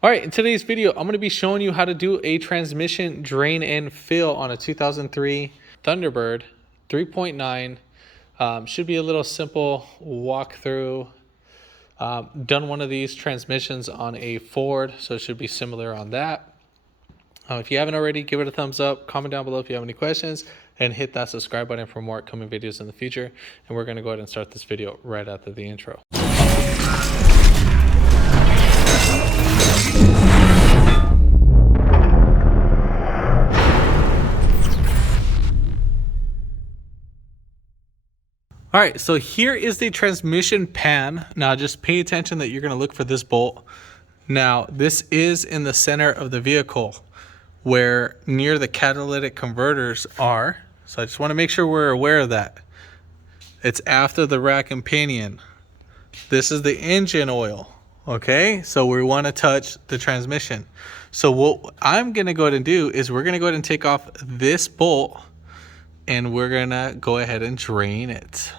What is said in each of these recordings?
All right, in today's video, I'm going to be showing you how to do a transmission drain and fill on a 2003 Thunderbird 3.9. Should be a little simple walkthrough. Done one of these transmissions on a Ford, so it should be similar on that. If you haven't already, give it a thumbs up, comment down below if you have any questions, and hit that subscribe button for more upcoming videos in the future. And we're going to go ahead and start this video right after the intro. All right, so here is the transmission pan. Now just pay attention that you're gonna look for this bolt. Now this is in the center of the vehicle where near the catalytic converters are. So I just wanna make sure we're aware of that. It's after the rack and pinion. This is the engine oil, okay? So we wanna touch the transmission. So what I'm gonna go ahead and do is we're gonna go ahead and take off this bolt and we're gonna go ahead and drain it.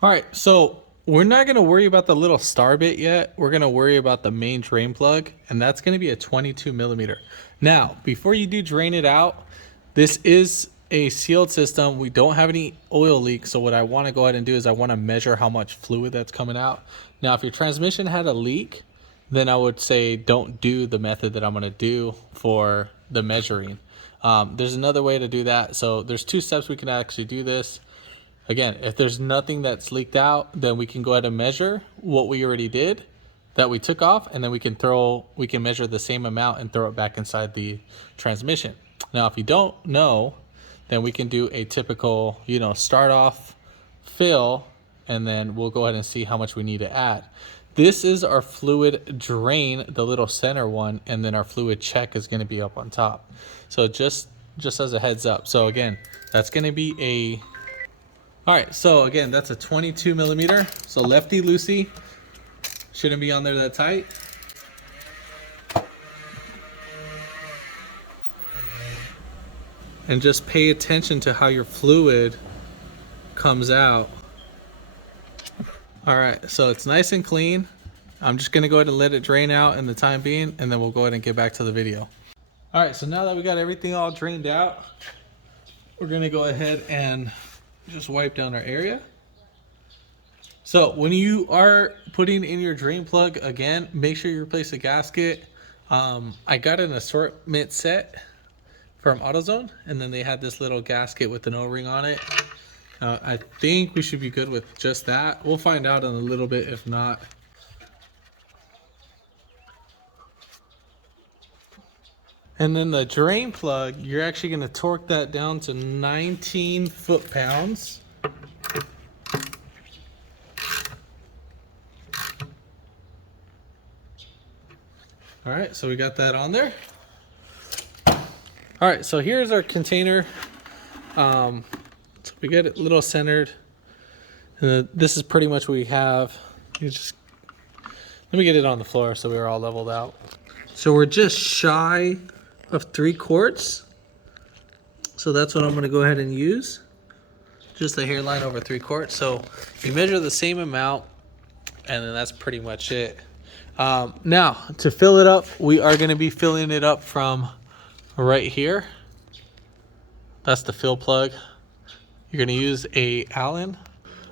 All right, so we're not gonna worry about the little star bit yet. We're gonna worry about the main drain plug, and that's gonna be a 22 millimeter. Now, before you do drain it out, this is a sealed system. We don't have any oil leaks, so what I wanna go ahead and do is I wanna measure how much fluid that's coming out. Now, if your transmission had a leak, then I would say don't do the method that I'm gonna do for the measuring. There's another way to do that. So there's two steps we can actually do this. Again, if there's nothing that's leaked out, then we can go ahead and measure what we already did that we took off, and then we can measure the same amount and throw it back inside the transmission. Now, if you don't know, then we can do a typical, start off fill, and then we'll go ahead and see how much we need to add. This is our fluid drain, the little center one, and then our fluid check is going to be up on top. So just as a heads up. So again, that's going to be all right, so again, that's a 22 millimeter. So lefty loosey, shouldn't be on there that tight. And just pay attention to how your fluid comes out. All right, so it's nice and clean. I'm just gonna go ahead and let it drain out in the time being, and then we'll go ahead and get back to the video. All right, so now that we got everything all drained out, we're gonna go ahead and just wipe down our area. So when you are putting in your drain plug, again, make sure you replace the gasket. I got an assortment set from AutoZone, and then they had this little gasket with an O-ring on it. I think we should be good with just that. We'll find out in a little bit if not. And then the drain plug, you're actually going to torque that down to 19 foot-pounds. All right, so we got that on there. All right, so here's our container. So we get it a little centered. And this is pretty much what we have. Let me get it on the floor so we're all leveled out. So we're just shy of 3 quarts. So that's what I'm going to go ahead and use. Just a hairline over 3 quarts. So you measure the same amount, and then that's pretty much it. Now to fill it up, we are going to be filling it up from right here. That's the fill plug. You're going to use a Allen.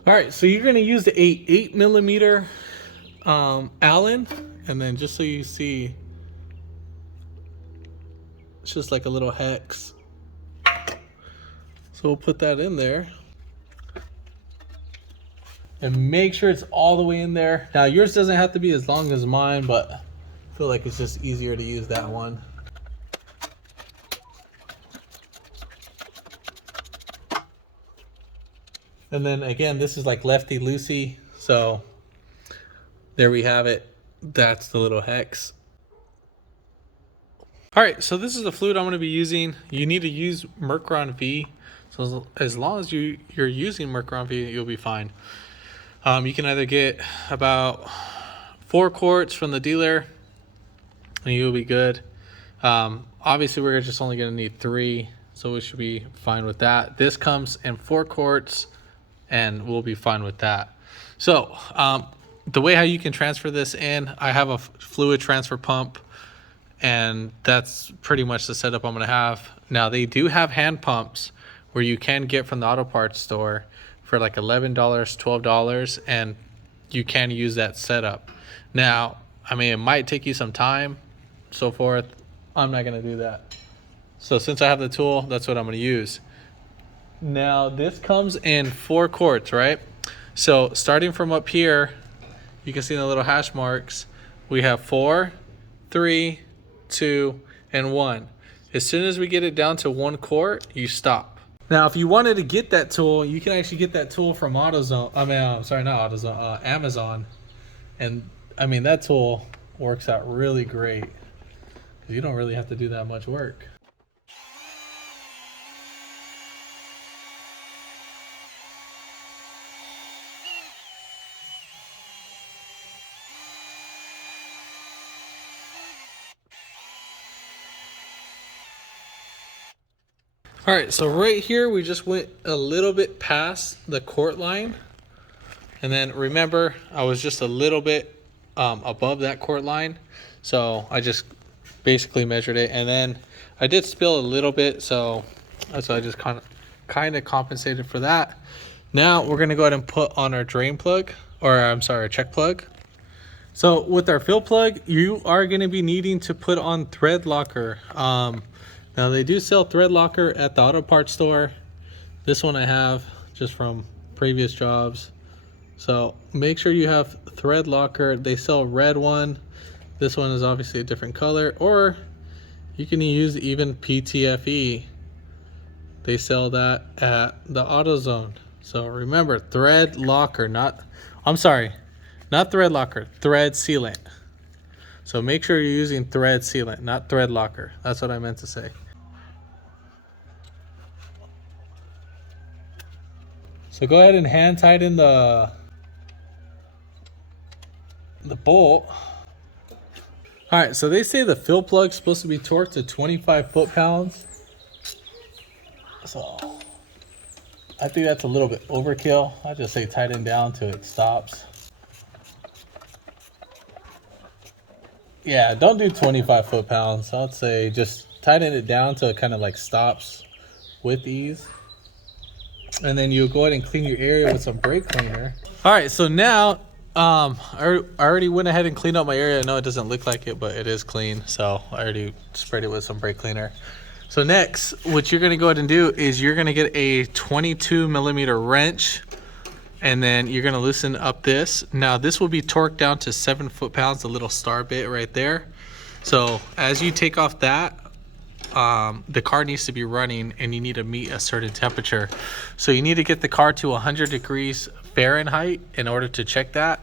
All right, so you're going to use a 8 millimeter Allen, and then just so you see, it's just like a little hex. So we'll put that in there. And make sure it's all the way in there. Now yours doesn't have to be as long as mine, but I feel like it's just easier to use that one. And then again, this is like lefty loosey. So there we have it. That's the little hex. All right, so this is the fluid I'm going to be using. You need to use Mercron V. So as long as you're using Mercron V, you'll be fine. You can either get about 4 quarts from the dealer and you'll be good. Obviously, we're just only going to need 3, so we should be fine with that. This comes in 4 quarts and we'll be fine with that. So the way how you can transfer this in, I have a fluid transfer pump, and that's pretty much the setup I'm going to have. Now they do have hand pumps where you can get from the auto parts store for like $11, $12, and you can use that setup. Now, I mean, it might take you some time, so forth. I'm not going to do that. So since I have the tool, that's what I'm going to use. Now this comes in 4 quarts, right? So starting from up here, you can see the little hash marks. We have 4, 3, 2, and 1. As soon as we get it down to 1 quart, you stop. Now, if you wanted to get that tool, you can actually get that tool from AutoZone. I mean, sorry, not AutoZone, Amazon. And I mean, that tool works out really great because you don't really have to do that much work. All right, so right here, we just went a little bit past the quart line. And then remember, I was just a little bit above that quart line. So I just basically measured it. And then I did spill a little bit, so that's why I just kind of compensated for that. Now we're gonna go ahead and put on our drain plug, or I'm sorry, our check plug. So with our fill plug, you are gonna be needing to put on thread locker. Now they do sell thread locker at the auto parts store. This one I have just from previous jobs. So make sure you have thread locker. They sell a red one. This one is obviously a different color, or you can use even PTFE. They sell that at the AutoZone. So remember, thread locker, not thread locker, thread sealant. So make sure you're using thread sealant, not thread locker. That's what I meant to say. So go ahead and hand tighten the bolt. All right, so they say the fill plug's supposed to be torqued to 25 foot-pounds. So I think that's a little bit overkill. I just say tighten down till it stops. Yeah, don't do 25 foot-pounds. I'd say just tighten it down till it kind of like stops with ease. And then you go ahead and clean your area with some brake cleaner. All right, so now I already went ahead and cleaned up my area. I know it doesn't look like it, but it is clean. So I already sprayed it with some brake cleaner. So next, what you're gonna go ahead and do is you're gonna get a 22mm wrench, and then you're gonna loosen up this. Now this will be torqued down to 7 foot-pounds, the little star bit right there. So as you take off that, the car needs to be running and you need to meet a certain temperature. So you need to get the car to 100 degrees Fahrenheit in order to check that.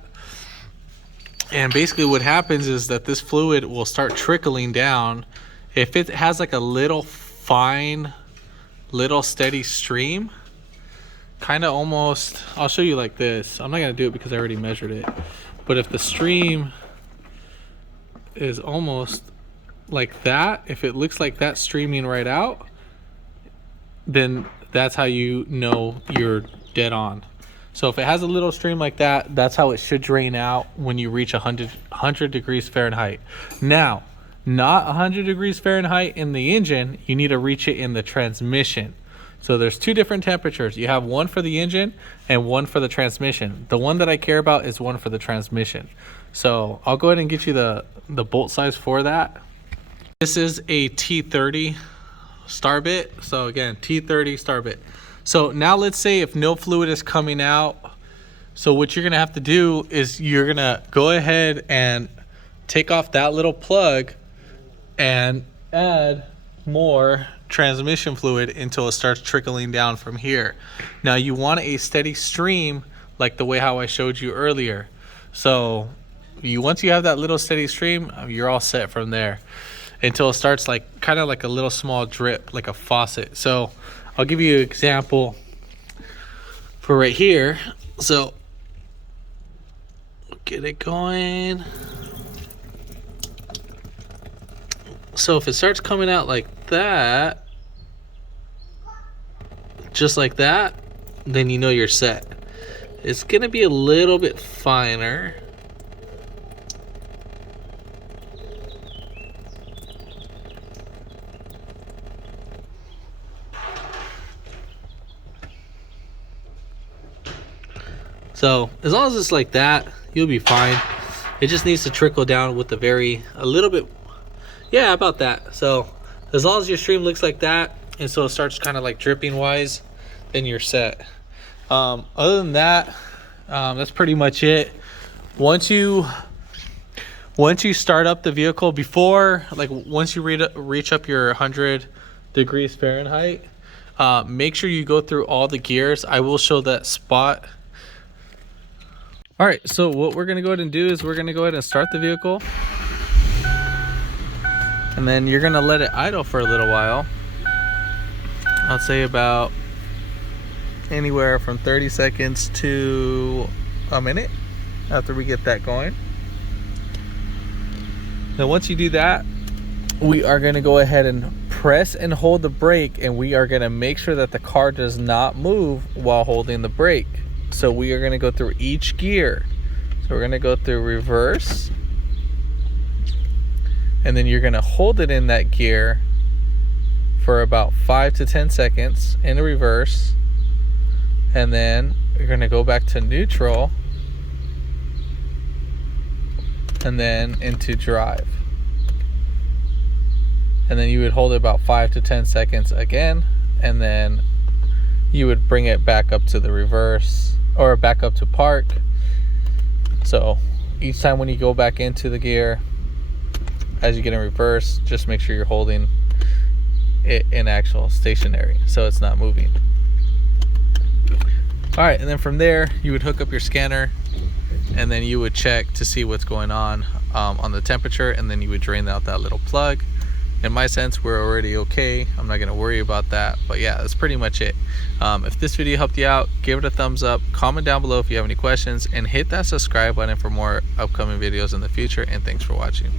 And basically what happens is that this fluid will start trickling down. If it has like a little fine, little steady stream, kind of almost, I'll show you like this. I'm not gonna do it because I already measured it. But if the stream is almost like that, if it looks like that streaming right out, then that's how you know you're dead on. So if it has a little stream like that, that's how it should drain out when you reach 100 degrees Fahrenheit. Now, not 100 degrees Fahrenheit in the engine, you need to reach it in the transmission. So there's 2 different temperatures. You have one for the engine and one for the transmission. The one that I care about is one for the transmission. So I'll go ahead and get you the bolt size for that. This is a T30 star bit. So again, T30 star bit. So now let's say if no fluid is coming out. So what you're gonna have to do is you're gonna go ahead and take off that little plug and add more transmission fluid until it starts trickling down from here. Now you want a steady stream like the way how I showed you earlier. So once you have that little steady stream, you're all set from there until it starts like kind of like a little small drip, like a faucet. So I'll give you an example for right here. So get it going. So if it starts coming out like that, just like that, then you know you're set. It's gonna be a little bit finer, So as long as it's like that, you'll be fine. It just needs to trickle down with a little bit, yeah, about that. So as long as your stream looks like that, and so it starts kind of like dripping wise, then you're set. Other than that, that's pretty much it. Once you start up the vehicle, once you reach up your 100 degrees Fahrenheit, make sure you go through all the gears. I will show that spot. All right, so what we're gonna go ahead and do is we're gonna go ahead and start the vehicle, and then you're gonna let it idle for a little while. I'll say about anywhere from 30 seconds to a minute after we get that going. Now once you do that, we are going to go ahead and press and hold the brake, and we are going to make sure that the car does not move while holding the brake. So we are going to go through each gear. So we're going to go through reverse, and then you're going to hold it in that gear for about 5 to 10 seconds in reverse, and then you're going to go back to neutral and then into drive, and then you would hold it about 5 to 10 seconds again, and then you would bring it back up to the reverse or back up to park. So each time when you go back into the gear, as you get in reverse, just make sure you're holding it in actual stationary so it's not moving. All right, and then from there you would hook up your scanner, and then you would check to see what's going on the temperature, and then you would drain out that little plug. In my sense, we're already okay. I'm not gonna worry about that, but yeah, that's pretty much it. If this video helped you out, give it a thumbs up, comment down below if you have any questions, and hit that subscribe button for more upcoming videos in the future, and thanks for watching.